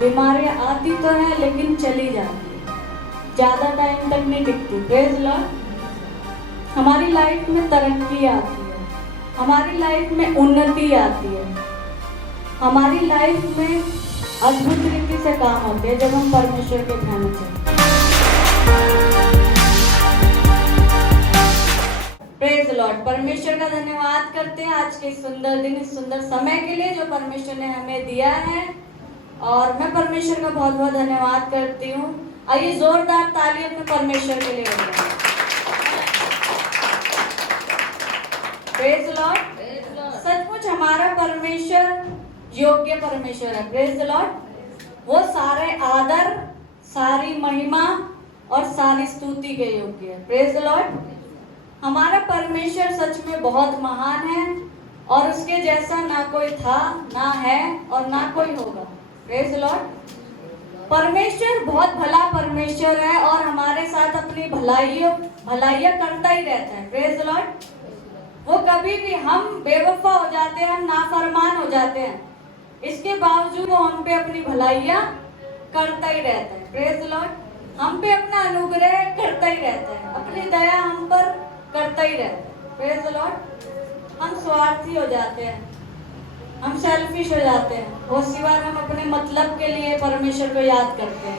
बीमारियां आती तो है लेकिन चली जाती है, ज्यादा टाइम तक नहीं टिकती। Praise Lord. हमारी लाइफ में तरक्की आती है, हमारी लाइफ में उन्नति आती है, हमारी लाइफ में अद्भुत रीति से काम होते हैं जब हम परमेश्वर के ध्यान में चलते हैं। Praise Lord. परमेश्वर का धन्यवाद करते हैं आज के सुंदर दिन, इस सुंदर समय के लिए जो परमेश्वर ने हमें दिया है, और मैं परमेश्वर का बहुत बहुत धन्यवाद करती हूँ। आइए जोरदार ताली अपने परमेश्वर के लिए बजाएं। Praise Lord. सचमुच हमारा परमेश्वर योग्य परमेश्वर है। Praise Lord. वो सारे आदर, सारी महिमा और सारी स्तुति के योग्य है। Praise Lord. हमारा परमेश्वर सच में बहुत महान है और उसके जैसा ना कोई था, ना है और ना कोई होगा। Praise Lord. परमेश्वर बहुत भला परमेश्वर है और हमारे साथ अपनी भलाइयाँ करता ही रहता है। Praise Lord. वो कभी भी, हम बेवफा हो जाते हैं, हम नाफरमान हो जाते हैं, इसके बावजूद वो हम पे अपनी भलाइयाँ करता ही रहता है। Praise Lord. हम पे अपना अनुग्रह करता ही रहता है, अपनी दया हम पर करता ही रहता है। Praise Lord. हम स्वार्थी हो जाते हैं, हम सेल्फिश हो जाते हैं, बहुत सी बार हम अपने मतलब के लिए परमेश्वर को याद करते हैं,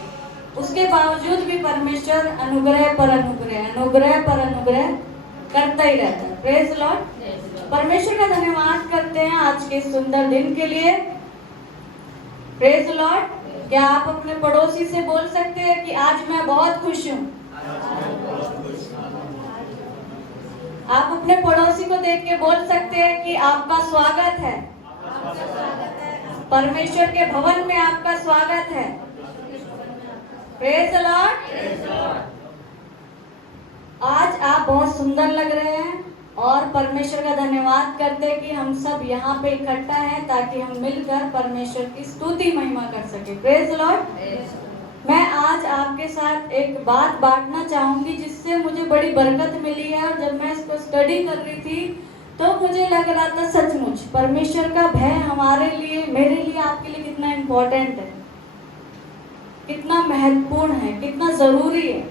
उसके बावजूद भी परमेश्वर अनुग्रह पर अनुग्रह, अनुग्रह पर अनुग्रह करता ही रहता है। Praise Lord. परमेश्वर का धन्यवाद करते हैं आज के सुंदर दिन के लिए। Praise Lord. क्या आप अपने पड़ोसी से बोल सकते हैं कि आज मैं बहुत खुश हूँ? आप अपने पड़ोसी को देख के बोल सकते हैं कि आपका स्वागत है, परमेश्वर के भवन में आपका स्वागत है। Praise Lord. आज आप बहुत सुंदर लग रहे हैं और परमेश्वर का धन्यवाद करते हैं कि हम सब यहाँ पे इकट्ठा हैं ताकि हम मिलकर परमेश्वर की स्तुति महिमा कर सके। Praise Lord. मैं आज आपके साथ एक बात बांटना चाहूंगी जिससे मुझे बड़ी बरकत मिली है, और जब मैं इसको स्टडी कर रही थी तो मुझे लग रहा था सचमुच परमेश्वर का भय हमारे लिए, मेरे लिए, आपके लिए कितना इम्पोर्टेंट है, कितना महत्वपूर्ण है, कितना जरूरी है।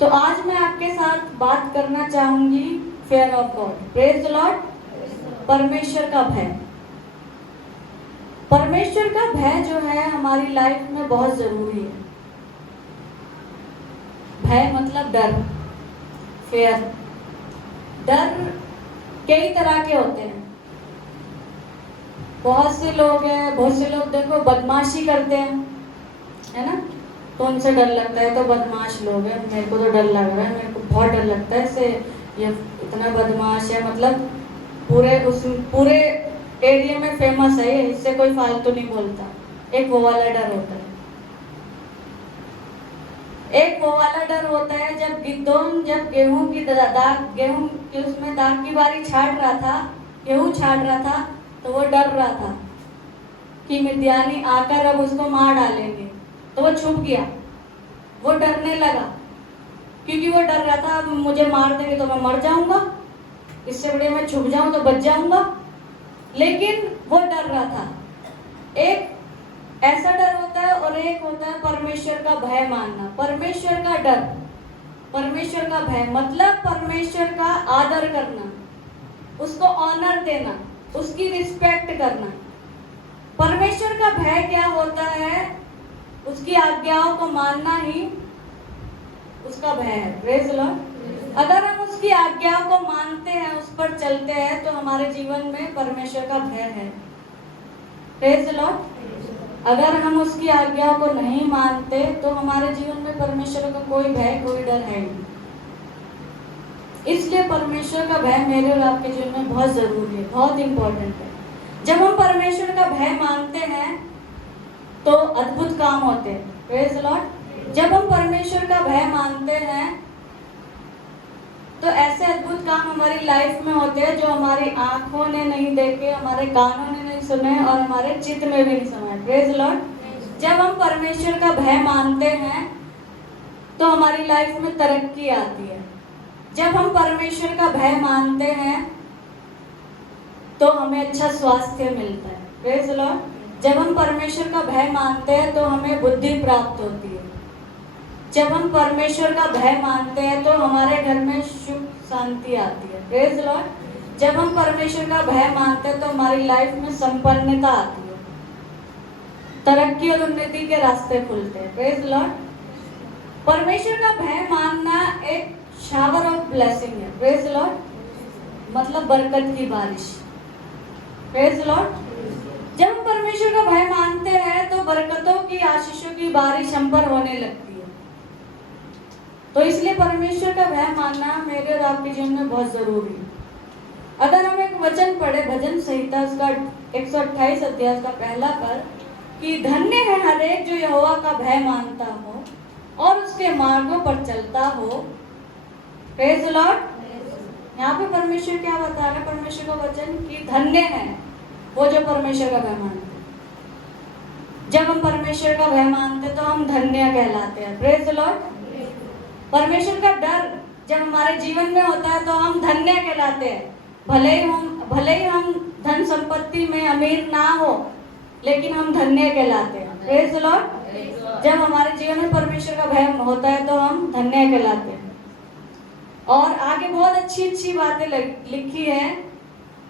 तो आज मैं आपके साथ बात करना चाहूंगी fair of God. Praise Lord. परमेश्वर का भय। परमेश्वर का भय जो है हमारी लाइफ में बहुत जरूरी है। भय मतलब डर, फेयर। डर कई तरह के होते हैं। बहुत से लोग देखो बदमाशी करते हैं, है ना, तो उनसे डर लगता है, तो बदमाश लोग हैं, मेरे को तो डर लग रहा है, मेरे को बहुत डर लगता है इससे, ये इतना बदमाश है, मतलब पूरे एरिया में फेमस है, इससे कोई फालतू नहीं बोलता। एक वो वाला डर होता है। एक वो वाला डर होता है जब गिद्धोन गेहूं की उसमें दाग की बारी छाट रहा था, गेहूं छाट रहा था, तो वो डर रहा था कि मिद्यानी आकर अब उसको मार डालेंगे, तो वो छुप गया, वो डरने लगा, क्योंकि वो डर रहा था अब मुझे मार देंगे तो मैं मर जाऊंगा, इससे बढ़िया मैं छुप जाऊं तो बच जाऊंगा। लेकिन वो डर रहा था। एक ऐसा डर होता है और एक होता है परमेश्वर का भय मानना। परमेश्वर का डर, परमेश्वर का भय मतलब परमेश्वर का आदर करना, उसको ऑनर देना, उसकी रिस्पेक्ट करना। परमेश्वर का भय क्या होता है? उसकी आज्ञाओं को मानना ही उसका भय है। Praise Lord. अगर हम उसकी आज्ञाओं को मानते हैं, उस पर चलते हैं, तो हमारे जीवन में परमेश्वर का भय है। Praise Lord. अगर हम उसकी आज्ञाओं को नहीं मानते तो हमारे जीवन में परमेश्वर का कोई भय, कोई डर है नहीं। इसलिए परमेश्वर का भय मेरे और आपके जीवन में बहुत जरूरी है, बहुत इंपॉर्टेंट है। जब हम परमेश्वर का भय मानते हैं तो अद्भुत काम होते हैं। Praise Lord. जब हम परमेश्वर का भय मानते हैं तो ऐसे अद्भुत काम हमारी लाइफ में होते हैं जो हमारी आंखों ने नहीं देखे, हमारे कानों ने नहीं सुने और हमारे चित्त में भी नहीं समाये। Praise Lord. जब हम परमेश्वर का भय मानते हैं तो हमारी लाइफ में तरक्की आती है। जब हम परमेश्वर का भय मानते हैं तो हमें अच्छा स्वास्थ्य मिलता है। Praise Lord. जब हम परमेश्वर का भय मानते हैं तो हमें बुद्धि प्राप्त होती है। जब हम परमेश्वर का भय मानते हैं तो हमारे घर में सुख शांति आती है। Praise the Lord. जब हम परमेश्वर का भय मानते हैं तो हमारी लाइफ में संपन्नता आती है, तरक्की और उन्नति के रास्ते खुलते हैं। Praise the Lord. परमेश्वर का भय मानना एक शावर ऑफ ब्लेसिंग है। Praise the Lord. मतलब बरकत की बारिश। Praise the Lord. जब हम परमेश्वर का भय मानते हैं तो बरकतों की, आशीषों की बारिश हम पर होने लगती है। तो इसलिए परमेश्वर का भय मानना मेरे और आपके जीवन में बहुत जरूरी है। अगर हम एक वचन पढ़े भजन संहिता उसका 128 अध्याय का पहला पद कि धन्य है हर एक जो यहोवा का भय मानता हो और उसके मार्गों पर चलता हो। Praise the Lord. यहाँ पे परमेश्वर क्या बता रहा है, परमेश्वर का वचन कि धन्य है वो जो परमेश्वर का भय मानते हैं। जब हम परमेश्वर का भय मानते हैं तो हम धन्य कहलाते हैं। Praise the Lord. परमेश्वर का डर जब हमारे जीवन में होता है तो हम धन्य कहलाते हैं। भले ही हम धन संपत्ति में अमीर ना हो, लेकिन हम धन्य कहलाते हैं। Praise the Lord. जब हमारे जीवन में परमेश्वर का भय होता है तो हम धन्य कहलाते हैं। और आगे बहुत अच्छी अच्छी बातें लिखी है,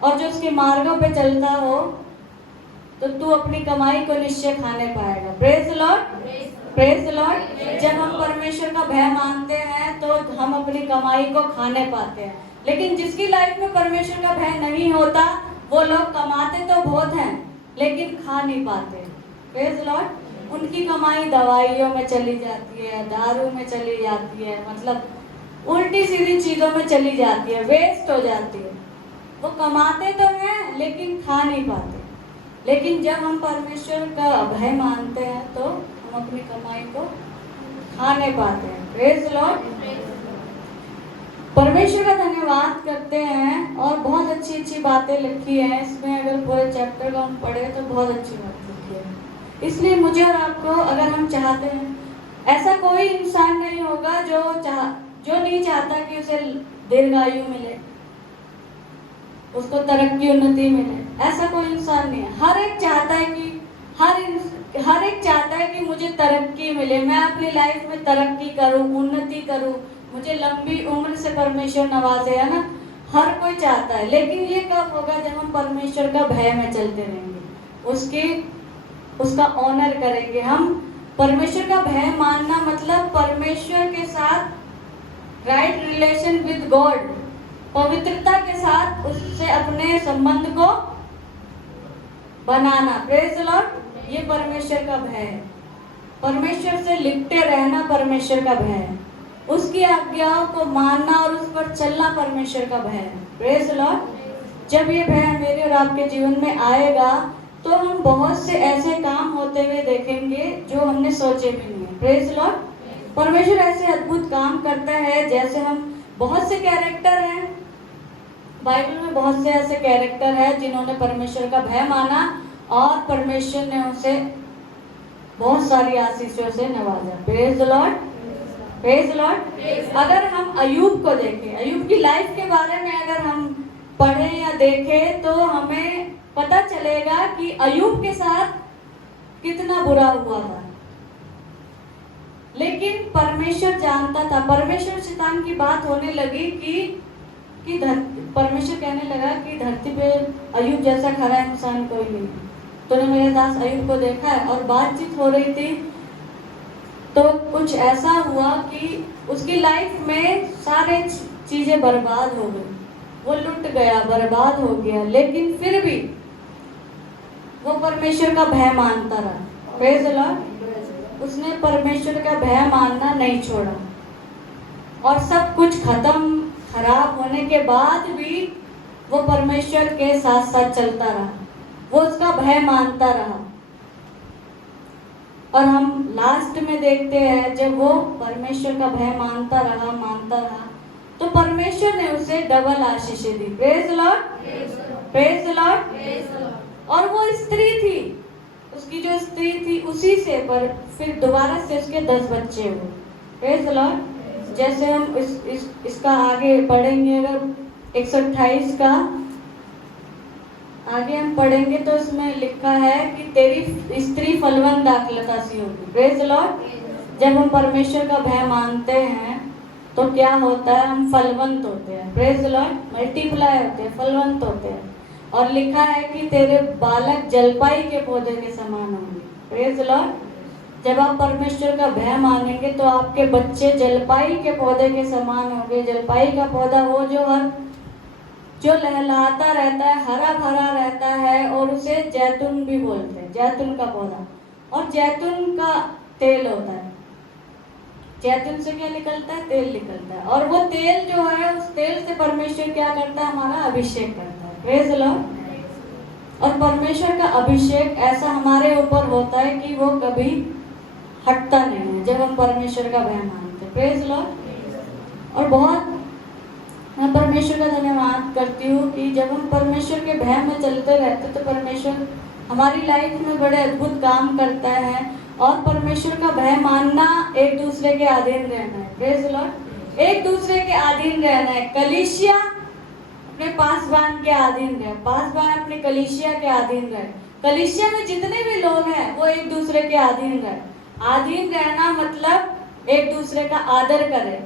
और जो उसके मार्गों पे चलता हो तो तू अपनी कमाई को निश्चय खाने पाएगा। Praise the Lord. Praise the Lord. जब हम परमेश्वर का भय मानते हैं तो हम अपनी कमाई को खाने पाते हैं। लेकिन जिसकी लाइफ में परमेश्वर का भय नहीं होता वो लोग कमाते तो बहुत हैं लेकिन खा नहीं पाते। Praise the Lord. उनकी कमाई दवाइयों में चली जाती है, दारू में चली जाती है, मतलब उल्टी सीधी चीजों में चली जाती है, वेस्ट हो जाती है। वो कमाते तो हैं लेकिन खा नहीं पाते। लेकिन जब हम परमेश्वर का भय मानते हैं तो हम अपनी कमाई को खाने पाते हैं। Praise the Lord. परमेश्वर का धन्यवाद करते हैं। और बहुत अच्छी अच्छी बातें लिखी हैं इसमें, अगर पूरे चैप्टर को हम पढ़े तो बहुत अच्छी बात लिखी है। इसलिए मुझे और आपको, अगर हम चाहते हैं, ऐसा कोई इंसान नहीं होगा जो नहीं चाहता कि उसे दीर्घायु मिले, उसको तरक्की उन्नति मिले। ऐसा कोई इंसान नहीं है। हर एक चाहता है कि हर एक चाहता है कि मुझे तरक्की मिले, मैं अपनी लाइफ में तरक्की करूं, उन्नति करूं, मुझे लंबी उम्र से परमेश्वर नवाजे, है ना। हर कोई चाहता है। लेकिन ये कब होगा, जब हम परमेश्वर का भय में चलते रहेंगे, उसका ऑनर करेंगे। हम परमेश्वर का भय मानना मतलब परमेश्वर के साथ राइट रिलेशन विद गॉड, पवित्रता के साथ उससे अपने संबंध को बनाना। Praise the Lord. ये परमेश्वर का भय है। परमेश्वर से लिपटे रहना परमेश्वर का भय है। उसकी आज्ञाओं को मानना और उस पर चलना परमेश्वर का भय है। Praise the Lord. जब ये भय मेरे और आपके जीवन में आएगा तो हम बहुत से ऐसे काम होते हुए देखेंगे जो हमने सोचे भी नहीं है। Praise the Lord. परमेश्वर ऐसे अद्भुत काम करता है, जैसे हम बहुत से कैरेक्टर हैं बाइबल में, बहुत से ऐसे कैरेक्टर हैं जिन्होंने परमेश्वर का भय माना और परमेश्वर ने उसे बहुत सारी आशीषों से नवाजा। Praise the Lord. Praise the Lord. अगर हम अय्यूब को देखें, अय्यूब की लाइफ के बारे में अगर हम पढ़ें या देखें तो हमें पता चलेगा कि अय्यूब के साथ कितना बुरा हुआ था। लेकिन परमेश्वर जानता था। परमेश्वर शैतान की बात होने लगी कि परमेश्वर कहने लगा कि धरती पे अय्यूब जैसा खरा इंसान कोई नहीं। तूने मेरे दास अय्यूब को देखा है। और बातचीत हो रही थी तो कुछ ऐसा हुआ कि उसकी लाइफ में सारे चीजें बर्बाद हो गई, वो लुट गया, बर्बाद हो गया। लेकिन फिर भी वो परमेश्वर का भय मानता रहा। Praise the Lord. उसने परमेश्वर का भय मानना नहीं छोड़ा। और सब कुछ खत्म, खराब होने के बाद भी वो परमेश्वर के साथ साथ चलता रहा, वो उसका भय मानता रहा। और हम लास्ट में देखते हैं जब वो परमेश्वर का भय मानता रहा तो परमेश्वर ने उसे डबल आशीषें दी। Praise the Lord. Praise the Lord. और वो स्त्री थी, उसकी जो स्त्री थी उसी से पर फिर दोबारा से उसके 10 बच्चे हुए। Praise the Lord. जैसे हम इसका आगे पढ़ेंगे, अगर 128 का आगे हम पढ़ेंगे तो उसमें लिखा है कि तेरी स्त्री फलवंत दाखलता सी होगी। Praise the Lord. जब हम परमेश्वर का भय मानते हैं तो क्या होता है, हम फलवंत होते हैं। Praise the Lord. मल्टीप्लाई होते हैं, फलवंत होते हैं। और लिखा है कि तेरे बालक जलपाई के पौधे के समान होंगे। Praise the Lord. जब आप परमेश्वर का भय मानेंगे तो आपके बच्चे जलपाई के पौधे के समान होंगे। जलपाई का पौधा वो जो लहलहाता रहता है, हरा भरा रहता है, और उसे जैतून भी बोलते हैं, जैतून का पौधा। और जैतून का तेल होता है। जैतून से क्या निकलता है, तेल निकलता है। और वो तेल जो है, उस तेल से परमेश्वर क्या करता है, हमारा अभिषेक करता है। Praise the Lord. और परमेश्वर का अभिषेक ऐसा हमारे ऊपर होता है कि वो कभी हटता नहीं है जब हम परमेश्वर का भय मानते हैं। Praise the Lord. और बहुत मैं परमेश्वर का धन्यवाद करती हूँ कि जब हम परमेश्वर के भय में चलते रहते तो परमेश्वर हमारी लाइफ में बड़े अद्भुत काम करता है। और परमेश्वर का भय मानना एक दूसरे के अधीन रहना है। Praise the Lord. एक दूसरे के अधीन रहना है। कलीसिया अपने पासवान के अधीन रहे, पासवान अपने कलीसिया के अधीन रहे। कलीसिया में जितने भी लोग हैं वो एक दूसरे के अधीन रहे। अधीन रहना मतलब एक दूसरे का आदर करे,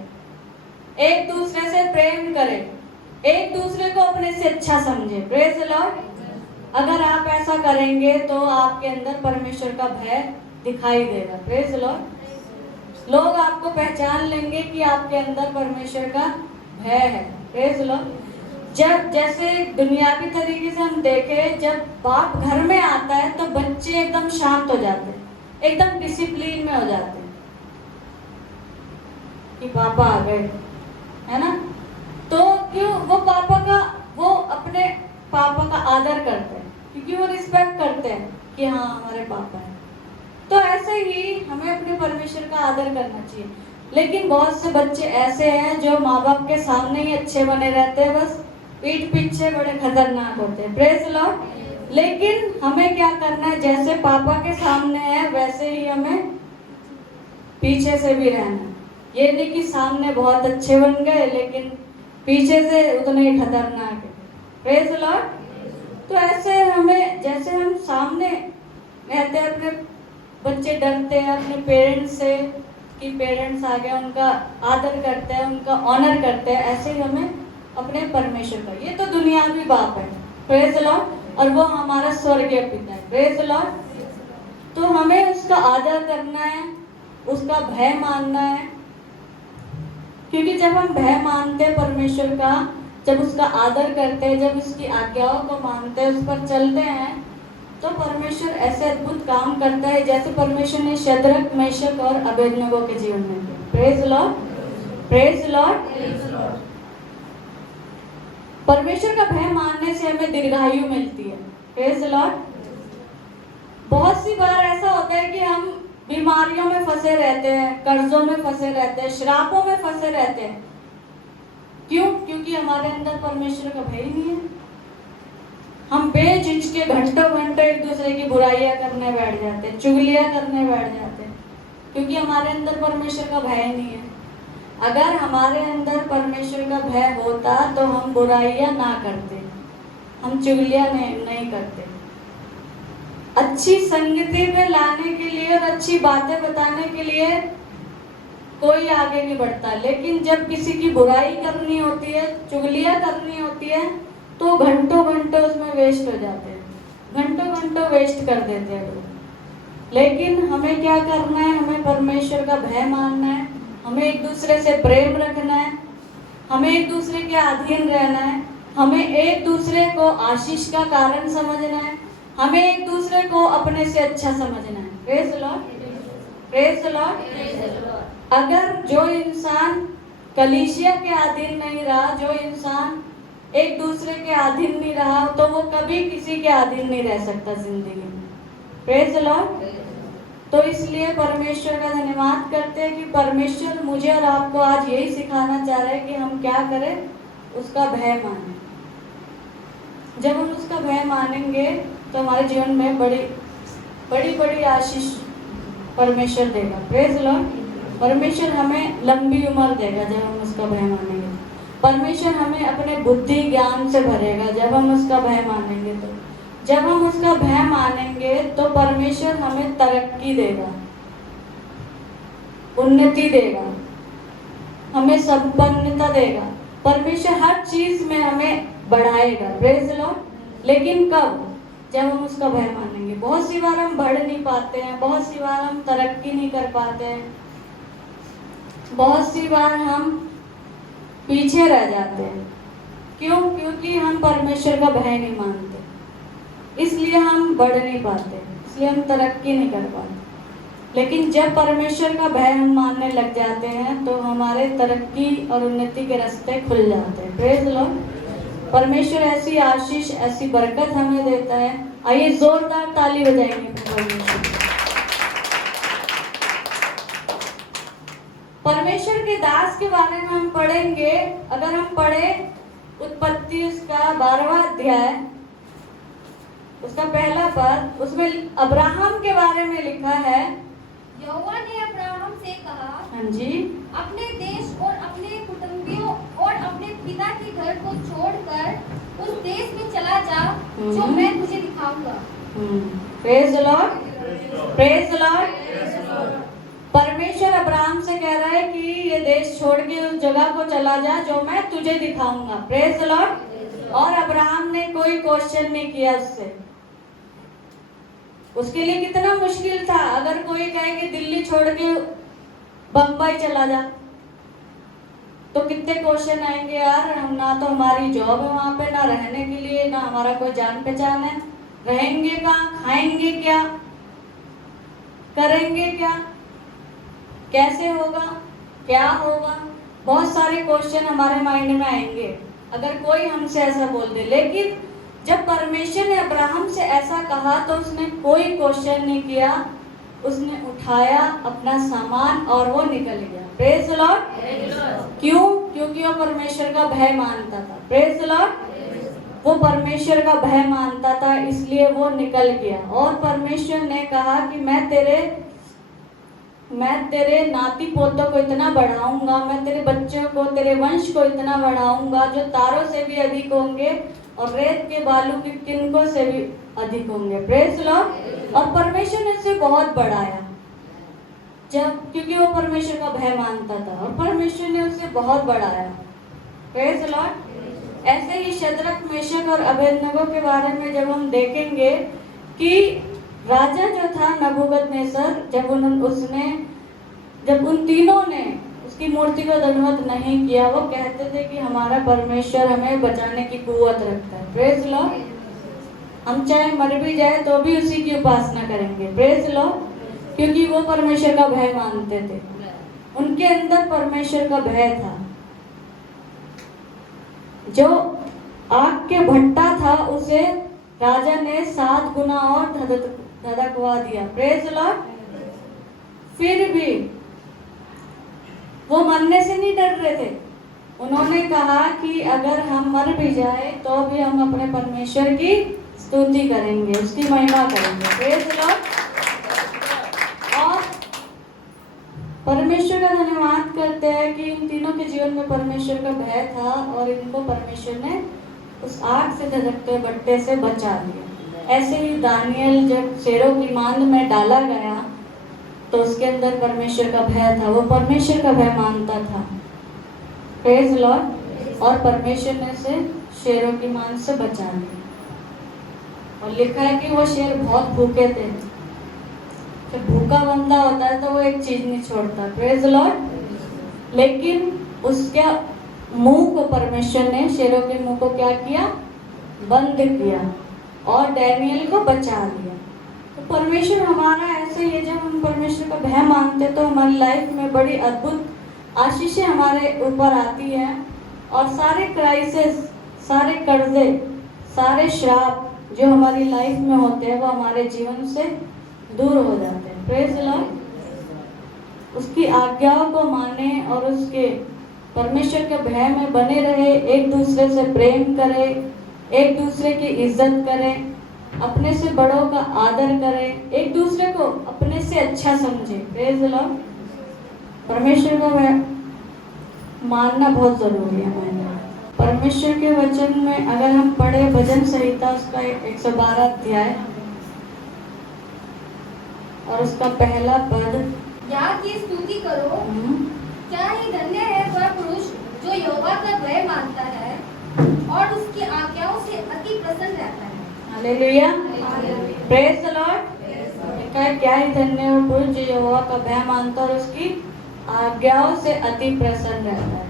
एक दूसरे से प्रेम करें, एक दूसरे को अपने से अच्छा समझे। Praise the Lord. अगर आप ऐसा करेंगे तो आपके अंदर परमेश्वर का भय दिखाई देगा। Praise the Lord. लोग आपको पहचान लेंगे कि आपके अंदर परमेश्वर का भय है। Praise the Lord. जब जैसे दुनियावी तरीके से हम देखें, जब बाप घर में आता है तो बच्चे एकदम शांत हो जाते हैं, एकदम डिसिप्लिन में हो जाते हैं कि पापा आ गए, है ना। तो क्यों वो अपने पापा का आदर करते हैं, क्योंकि वो रिस्पेक्ट करते हैं कि हाँ हमारे पापा हैं। तो ऐसे ही हमें अपने परमेश्वर का आदर करना चाहिए। लेकिन बहुत से बच्चे ऐसे हैं जो माँ बाप के सामने ही अच्छे बने रहते हैं, बस पीठ पीछे बड़े खतरनाक होते हैं। Praise the Lord. लेकिन हमें क्या करना है, जैसे पापा के सामने है वैसे ही हमें पीछे से भी रहना है। ये नहीं कि सामने बहुत अच्छे बन गए लेकिन पीछे से उतने ही खतरनाक है। Praise the Lord. तो ऐसे हमें, जैसे हम सामने रहते हैं, अपने बच्चे डरते हैं अपने पेरेंट्स से कि पेरेंट्स आ गए, उनका आदर करते हैं, उनका ऑनर करते हैं, ऐसे ही हमें अपने परमेश्वर का, ये तो दुनियावी बाप है। Praise the Lord. और वो हमारा स्वर्गीय पिता है। Praise the Lord. तो हमें उसका आदर करना है, उसका भय मानना है, क्योंकि जब हम भय मानते हैं परमेश्वर का, जब उसका आदर करते हैं, जब उसकी आज्ञाओं को मानते हैं, उस पर चलते हैं, तो परमेश्वर ऐसे अद्भुत काम करता है जैसे परमेश्वर ने शद्रक, मेशक और अबेदनगो के जीवन में किया। Praise the Lord. Praise the Lord. परमेश्वर का भय मानने से हमें दीर्घायु मिलती है। Praise the Lord. बहुत सी बार ऐसा होता है कि हम बीमारियों में फंसे रहते हैं, कर्जों में फंसे रहते हैं, श्रापों में फंसे रहते हैं। क्यों? क्योंकि हमारे अंदर परमेश्वर का भय नहीं है। हम बेझिझके घंटों घंटों एक दूसरे की बुराइयां करने बैठ जाते हैं, चुगलियां करने बैठ जाते हैं, क्योंकि हमारे अंदर परमेश्वर का भय नहीं है। अगर हमारे अंदर परमेश्वर का भय होता तो हम बुराइयां ना करते, हम चुगलियां नहीं करते। अच्छी संगति में लाने के लिए और अच्छी बातें बताने के लिए कोई आगे नहीं बढ़ता, लेकिन जब किसी की बुराई करनी होती है, चुगलियां करनी होती है, तो घंटों घंटों उसमें वेस्ट हो जाते हैं, घंटों घंटों वेस्ट कर देते हैं लोग। लेकिन हमें क्या करना है, हमें परमेश्वर का भय मानना है, हमें एक दूसरे से प्रेम रखना है, हमें एक दूसरे के अधीन रहना है, हमें एक दूसरे को आशीष का कारण समझना है, हमें एक दूसरे को अपने से अच्छा समझना है। Praise the Lord. Praise the Lord. अगर जो इंसान कलीसिया के अधीन नहीं रहा, जो इंसान एक दूसरे के अधीन नहीं रहा, तो वो कभी किसी के अधीन नहीं रह सकता जिंदगी में। Praise the Lord. तो इसलिए परमेश्वर का धन्यवाद करते हैं कि परमेश्वर मुझे और आपको आज यही सिखाना चाह रहे हैं कि हम क्या करें, उसका भय मानें। जब हम उसका भय मानेंगे तो हमारे जीवन में बड़ी बड़ी आशीष परमेश्वर देगा। Praise the Lord. परमेश्वर हमें लंबी उम्र देगा जब हम उसका भय मानेंगे। परमेश्वर हमें अपने बुद्धि ज्ञान से भरेगा जब हम उसका भय मानेंगे। तो जब हम उसका भय मानेंगे तो परमेश्वर हमें तरक्की देगा, उन्नति देगा, हमें संपन्नता देगा। परमेश्वर हर चीज में हमें बढ़ाएगा। Praise the Lord. लेकिन कब? जब हम उसका भय मानेंगे। बहुत सी बार हम बढ़ नहीं पाते हैं, बहुत सी बार हम तरक्की नहीं कर पाते हैं, बहुत सी बार हम पीछे रह जाते हैं। क्यों? क्योंकि हम परमेश्वर का भय नहीं मानते, इसलिए हम बढ़ नहीं पाते, इसलिए हम तरक्की नहीं कर पाते। लेकिन जब परमेश्वर का भय हम मानने लग जाते हैं तो हमारे तरक्की और उन्नति के रास्ते खुल जाते हैं। Praise the Lord. परमेश्वर ऐसी आशीष, ऐसी बरकत हमें देता है। आइए जोरदार ताली बजाएंगे परमेश्वर। परमेश्वर के दास के बारे में हम पढ़ेंगे। अगर हम पढ़े उत्पत्ति उसका 12वां अध्याय, उसका पहला पद, उसमें अब्राहम के बारे में लिखा है। यहोवा ने अब्राहम से कहा, हाँ जी, अपने देश और अपने कुटुंबियों और अपने पिता के घर को छोड़कर उस देश में चला जा जो मैं तुझे दिखाऊंगा। Praise the Lord, praise the Lord. परमेश्वर अब्राहम से कह रहा है कि ये देश छोड़ के उस जगह को चला जा जो मैं तुझे दिखाऊंगा। Praise the Lord. और अब्राहम ने कोई क्वेश्चन नहीं किया उससे। उसके लिए कितना मुश्किल था। अगर कोई कहे कि दिल्ली छोड़ के बम्बई चला जा तो कितने क्वेश्चन आएंगे, यार हम ना तो हमारी जॉब है वहां पे, ना रहने के लिए, ना हमारा कोई जान पहचान है, रहेंगे कहाँ, खाएंगे क्या, करेंगे क्या, कैसे होगा, क्या होगा, बहुत सारे क्वेश्चन हमारे माइंड में आएंगे अगर कोई हमसे ऐसा बोल दे। लेकिन जब परमेश्वर ने अब्राहम से ऐसा कहा तो उसने कोई क्वेश्चन नहीं किया, उसने उठाया अपना सामान और वो निकल गया। Praise the Lord. क्यों? क्योंकि वो परमेश्वर का भय मानता था। Praise the Lord. वो परमेश्वर का भय मानता था, इसलिए वो निकल गया। और परमेश्वर ने कहा कि मैं तेरे नाती पोतों को इतना बढ़ाऊंगा, मैं तेरे बच्चों को, तेरे वंश को इतना बढ़ाऊंगा जो तारों से भी अधिक होंगे और रेत के बालू की किनकों से भी अधिक होंगे। Praise Lord. और परमेश्वर ने उसे बहुत बढ़ाया, जब क्योंकि वो परमेश्वर का भय मानता था और परमेश्वर ने उसे बहुत बढ़ाया। Praise Lord. ऐसे ही शद्रक, मेशक और अबेदनगो के बारे में जब हम देखेंगे कि राजा जो था नबूकदनेस्सर, जब उन तीनों ने उसकी मूर्ति को दंडवत नहीं किया, वो कहते थे कि हमारा परमेश्वर हमें बचाने की कुव्वत रखता है। Praise Lord. हम चाहे मर भी जाए तो भी उसी की उपासना करेंगे। Praise Lord. क्योंकि वो परमेश्वर का भय मानते थे, उनके अंदर परमेश्वर का भय था। जो आग के भट्टा था उसे राजा ने 7 गुना और धधकवा दिया। Praise Lord. फिर भी वो मरने से नहीं डर रहे थे। उन्होंने कहा कि अगर हम मर भी जाए तो भी हम अपने परमेश्वर की स्तुति करेंगे, उसकी महिमा करेंगे। Praise Lord. और परमेश्वर का धन्यवाद करते हैं कि इन तीनों के जीवन में परमेश्वर का भय था और इनको परमेश्वर ने उस आग से धधकते भट्टे से बचा लिया। ऐसे ही दानियल जब शेरों की मांद में डाला गया तो उसके अंदर परमेश्वर का भय था, वो परमेश्वर का भय मानता था। Praise Lord. और परमेश्वर ने उसे शेरों की मांद से बचा लिया। और लिखा है कि वो शेर बहुत भूखे थे। जब भूखा बंदा होता है तो वो एक चीज नहीं छोड़ता। Praise Lord. लेकिन उसके मुंह को परमेश्वर ने, शेरों के मुंह को क्या किया? बंद किया और डैनियल को बचा लिया। तो परमेश्वर हमारा ऐसे ही है, जब हम परमेश्वर का भय मानते तो हमारी लाइफ में बड़ी अद्भुत आशीषें हमारे ऊपर आती हैं और सारे क्राइसिस, सारे कर्जे, सारे श्राप जो हमारी लाइफ में होते हैं वो हमारे जीवन से दूर हो जाते हैं। Praise Lord. उसकी आज्ञाओं को माने और उसके परमेश्वर के भय में बने रहे, एक दूसरे से प्रेम करें, एक दूसरे की इज्जत करें, अपने से बड़ों का आदर करें, एक दूसरे को अपने से अच्छा समझें। Praise Lord. परमेश्वर का भय मानना बहुत जरूरी है। परमेश्वर के वचन में अगर हम पढ़े भजन संहिता उसका 112 अध्याय और उसका पहला पद। यह की स्तुति करो, क्या ही धन्य है वह पुरुष जो यहोवा का भय मानता है और उसकी आज्ञाओं से अति प्रसन्न रहता है। Hallelujah, praise the Lord. क्या ही धन्य है वो पुरुष जो यहोवा का भय मानता है और उसकी आज्ञाओं से अति प्रसन्न रहता है।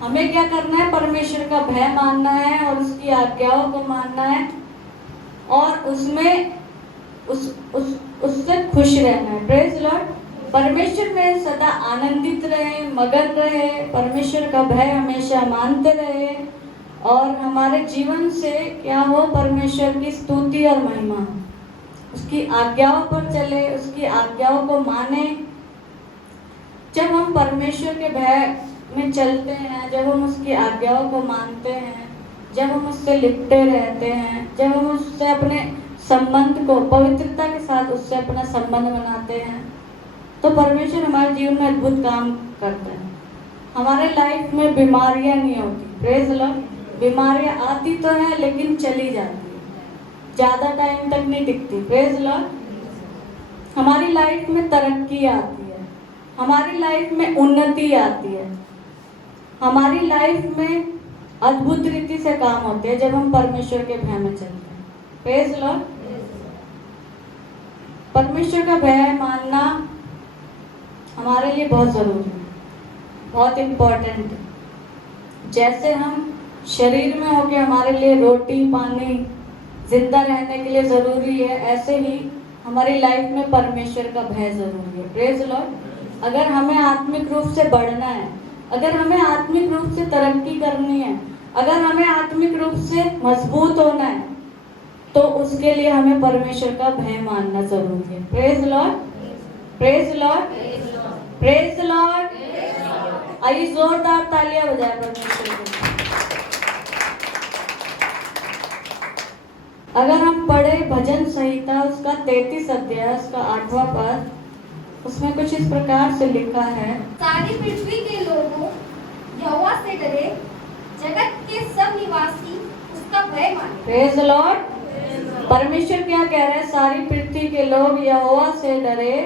हमें क्या करना है? परमेश्वर का भय मानना है और उसकी आज्ञाओं को मानना है और उसमें उससे खुश रहना है। Praise Lord. परमेश्वर में सदा आनंदित रहे, मगन रहे, परमेश्वर का भय हमेशा मानते रहे और हमारे जीवन से क्या हो? परमेश्वर की स्तुति और महिमा हो, उसकी आज्ञाओं पर चले, उसकी आज्ञाओं को माने। जब हम परमेश्वर के भय में चलते हैं, जब हम उसकी आज्ञाओं को मानते हैं, जब हम उससे लिपटे रहते हैं, जब हम उससे अपने संबंध को पवित्रता के साथ उससे अपना संबंध बनाते हैं, तो परमेश्वर हमारे जीवन में अद्भुत काम करता है। हमारे लाइफ में बीमारियां नहीं होती। Praise Lord. बीमारियां आती तो है लेकिन चली जाती है, ज़्यादा टाइम तक नहीं टिकती। Praise Lord. हमारी लाइफ में तरक्की आती है, हमारी लाइफ में उन्नति आती है, हमारी लाइफ में अद्भुत रीति से काम होते हैं जब हम परमेश्वर के भय में चलते हैं। Praise Lord. परमेश्वर का भय मानना हमारे लिए बहुत ज़रूरी है, बहुत इम्पोर्टेंट है। जैसे हम शरीर में होके हमारे लिए रोटी पानी जिंदा रहने के लिए ज़रूरी है, ऐसे ही हमारी लाइफ में परमेश्वर का भय ज़रूरी है। Praise Lord. अगर हमें आत्मिक रूप से बढ़ना है, अगर हमें आत्मिक रूप से तरक्की करनी है, अगर हमें आत्मिक रूप से मजबूत होना है, तो उसके लिए हमें परमेश्वर का भय मानना जरूरी है। Praise Lord, praise Lord, praise Lord. आइए जोरदार तालियां बजाएं परमेश्वर को। अगर हम पढ़े भजन संहिता उसका 33 अध्याय उसका 8वां पद, उसमें कुछ इस प्रकार से लिखा है, सारी पृथ्वी के लोगों यहोवा से डरे, जगत के सब निवासी उसका भय माने। Praise Lord. परमेश्वर क्या कह रहे हैं? सारी पृथ्वी के लोग यहोवा से डरे,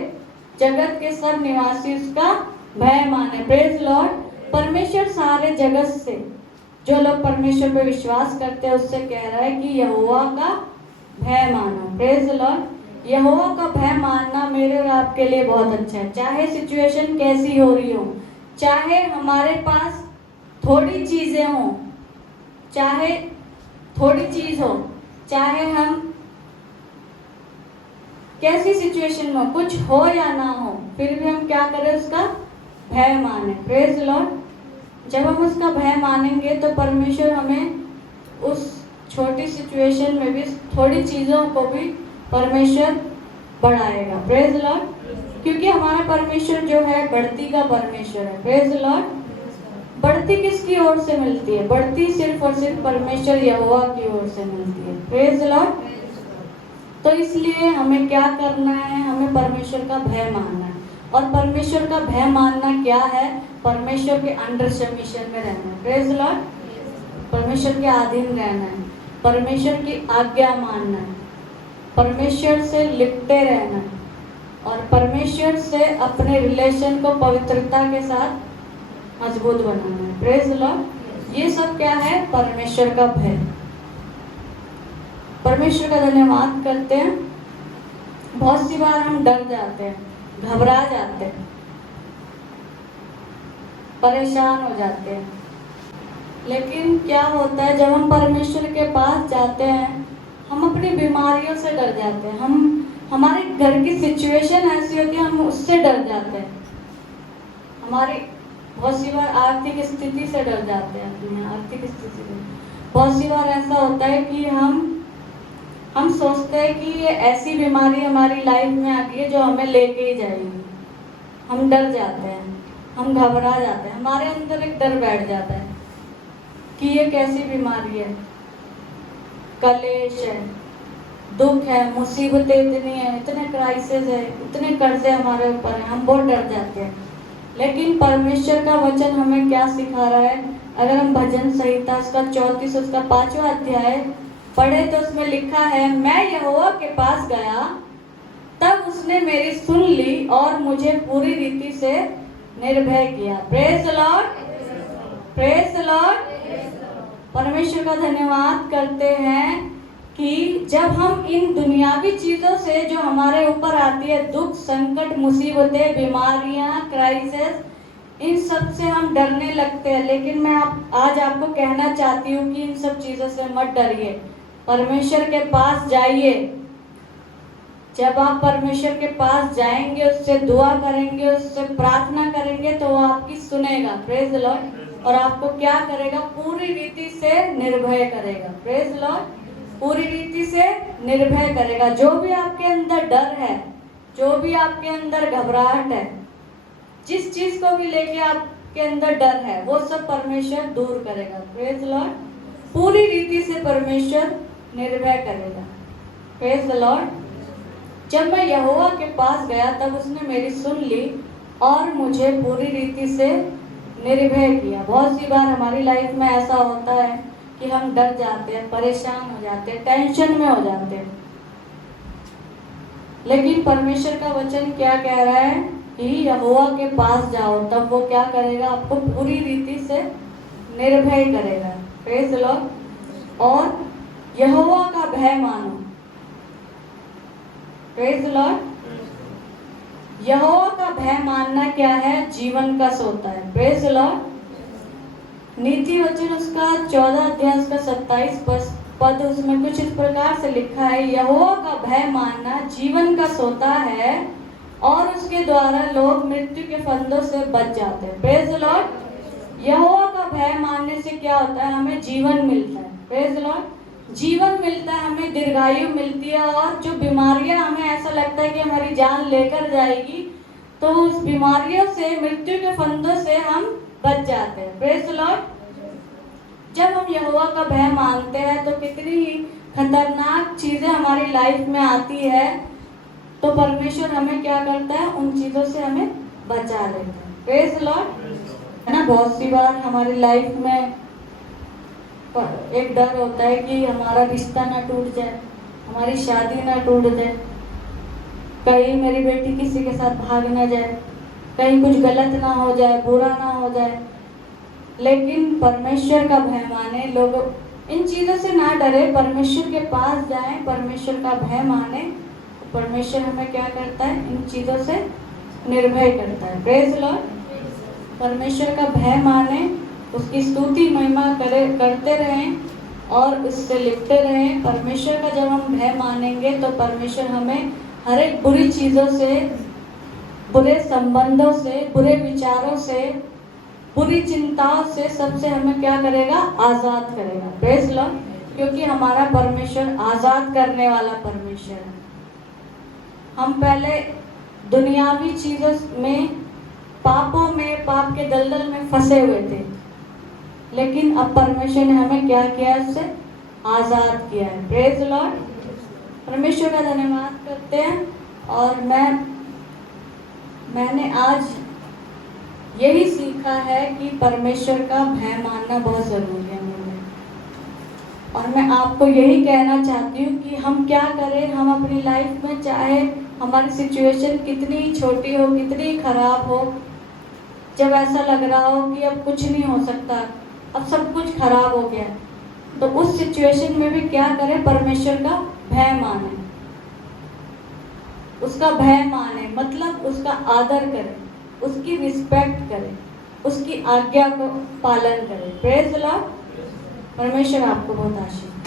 जगत के सब निवासी उसका भय माने। Praise Lord. परमेश्वर सारे जगत से जो लोग परमेश्वर पे विश्वास करते हैं उससे कह रहा है कि यहोवा का भय मानो। Praise Lord. यहोवा का भय मानना मेरे और आपके लिए बहुत अच्छा है। चाहे सिचुएशन कैसी हो रही हो, चाहे हमारे पास थोड़ी चीजें हो, चाहे थोड़ी चीज हो, चाहे हम कैसी सिचुएशन में हो, कुछ हो या ना हो, फिर भी हम क्या करें? उसका भय माने। Praise Lord. जब हम उसका भय मानेंगे तो परमेश्वर हमें उस छोटी सिचुएशन में भी, थोड़ी चीज़ों को भी परमेश्वर बढ़ाएगा। Praise Lord. क्योंकि हमारा परमेश्वर जो है बढ़ती का परमेश्वर है। Praise Lord. बढ़ती किसकी ओर से मिलती है? बढ़ती सिर्फ और सिर्फ परमेश्वर यहोवा की ओर से मिलती है। Praise Lord. तो इसलिए हमें क्या करना है? हमें परमेश्वर का भय मानना है। और परमेश्वर का भय मानना क्या है? परमेश्वर के अंडर सबमिशन में रहना है। Praise Lord. परमेश्वर के अधीन रहना है, परमेश्वर की आज्ञा मानना है, परमेश्वर से लिपटे रहना है और परमेश्वर से अपने रिलेशन को पवित्रता के साथ मजबूत बनाना है। Praise Lord. ये सब क्या है? परमेश्वर का भय। परमेश्वर का धन्यवाद करते हैं। बहुत सी बार हम डर जाते हैं, घबरा जाते हैं, परेशान हो जाते हैं, लेकिन क्या होता है जब हम परमेश्वर के पास जाते हैं, हम अपनी बीमारियों से डर जाते हैं, हमारे घर की सिचुएशन ऐसी होती है हम उससे डर जाते हैं, हमारी बहुत सी बार आर्थिक स्थिति से डर जाते हैं, अपनी आर्थिक स्थिति से। बहुत सी बार ऐसा होता है कि हम सोचते हैं कि ये ऐसी बीमारी हमारी लाइफ में आ गई है जो हमें लेके ही जाएगी। हम डर जाते हैं, हम घबरा जाते हैं, हमारे अंदर एक डर बैठ जाता है कि ये कैसी बीमारी है, कलेश है, दुख है, मुसीबतें इतनी है, इतने क्राइसिस है, इतने कर्जे हमारे ऊपर हैं, हम बहुत डर जाते हैं। लेकिन परमेश्वर का वचन हमें क्या सिखा रहा है? अगर हम भजन संहिता उसका 34 उसका 5वां अध्याय पढ़े तो उसमें लिखा है, मैं यहोवा के पास गया तब उसने मेरी सुन ली और मुझे पूरी रीति से निर्भय किया। Praise the Lord, praise the Lord. परमेश्वर का धन्यवाद करते हैं कि जब हम इन दुनियावी चीजों से जो हमारे ऊपर आती है, दुख, संकट, मुसीबतें, बीमारियां, क्राइसिस, इन सब से हम डरने लगते हैं। लेकिन मैं आज आपको कहना चाहती हूँ कि इन सब चीजों से मत डरिए, परमेश्वर के पास जाइए। जब आप परमेश्वर के पास जाएंगे, उससे दुआ करेंगे, उससे प्रार्थना करेंगे तो वो आपकी सुनेगा। Praise the Lord. और आपको क्या करेगा? पूरी रीति से निर्भय करेगा। Praise the Lord. पूरी रीति से निर्भय करेगा। जो भी आपके अंदर डर है, जो भी आपके अंदर घबराहट है, जिस चीज को भी लेके आपके अंदर डर है, वो सब परमेश्वर दूर करेगा। Praise the Lord. पूरी रीति से परमेश्वर निर्भय करेगा। Praise the Lord. जब मैं यहोवा के पास गया तब उसने मेरी सुन ली और मुझे पूरी रीति से निर्भय किया। बहुत सी बार हमारी लाइफ में ऐसा होता है कि हम डर जाते हैं, परेशान हो जाते हैं, टेंशन में हो जाते हैं। लेकिन परमेश्वर का वचन क्या कह रहा है कि यहोवा के पास जाओ, तब वो क्या करेगा? आपको पूरी रीति से निर्भय करेगा। Praise the Lord. और यहोवा का भय मानो। Praise the Lord. यहोवा का भय मानना क्या है? जीवन का सोता है। Praise the Lord. नीति वचन उसका 14 अध्याय उसका 27 पद, उसमें कुछ इस प्रकार से लिखा है, यहोवा का भय मानना जीवन का सोता है और उसके द्वारा लोग मृत्यु के फंदों से बच जाते हैं। Praise the Lord. यहोवा का भय मानने से क्या होता है? हमें जीवन मिलता है। Praise the Lord. जीवन मिलता है, हमें दीर्घायु मिलती है। और जो बीमारियां हमें ऐसा लगता है कि हमारी जान लेकर जाएगी, तो उस बीमारियों से, मृत्यु के फंदों से हम बच जाते हैं। Praise the Lord. जब हम यहोवा का भय मानते हैं तो कितनी ही खतरनाक चीजें हमारी लाइफ में आती है, तो परमेश्वर हमें क्या करता है? उन चीजों से हमें बचा लेता है। Praise the Lord. है ना, बहुत सी बार हमारी लाइफ में एक डर होता है कि हमारा रिश्ता ना टूट जाए, हमारी शादी ना टूट जाए, कहीं मेरी बेटी किसी के साथ भाग ना जाए, कहीं कुछ गलत ना हो जाए, बुरा ना हो जाए। लेकिन परमेश्वर का भय माने, लोग इन चीज़ों से ना डरे, परमेश्वर के पास जाएं, परमेश्वर का भय माने। परमेश्वर हमें क्या करता है? इन चीज़ों से निर्भय करता है। Praise the Lord. परमेश्वर का भय माने, उसकी स्तुति महिमा करते रहें और उससे लिपटे रहें। परमेश्वर का जब हम भय मानेंगे तो परमेश्वर हमें हर एक बुरी चीज़ों से, बुरे संबंधों से, बुरे विचारों से, बुरी चिंताओं से, सबसे हमें क्या करेगा? आज़ाद करेगा। Praise Lord. क्योंकि हमारा परमेश्वर आज़ाद करने वाला परमेश्वर है। हम पहले दुनियावी चीज़ों में, पापों में, पाप के दलदल में फंसे हुए थे, लेकिन अब परमेश्वर ने हमें क्या किया? उससे आज़ाद किया है। Praise Lord. परमेश्वर का धन्यवाद करते हैं। और मैंने आज यही सीखा है कि परमेश्वर का भय मानना बहुत ज़रूरी है मुझे। और मैं आपको यही कहना चाहती हूँ कि हम क्या करें, हम अपनी लाइफ में, चाहे हमारी सिचुएशन कितनी छोटी हो, कितनी खराब हो, जब ऐसा लग रहा हो कि अब कुछ नहीं हो सकता, अब सब कुछ खराब हो गया, तो उस सिचुएशन में भी क्या करें? परमेश्वर का भय माने। उसका भय माने मतलब उसका आदर करें, उसकी रिस्पेक्ट करें, उसकी आज्ञा को पालन करें। Praise the Lord. परमेश्वर आपको बहुत आशीष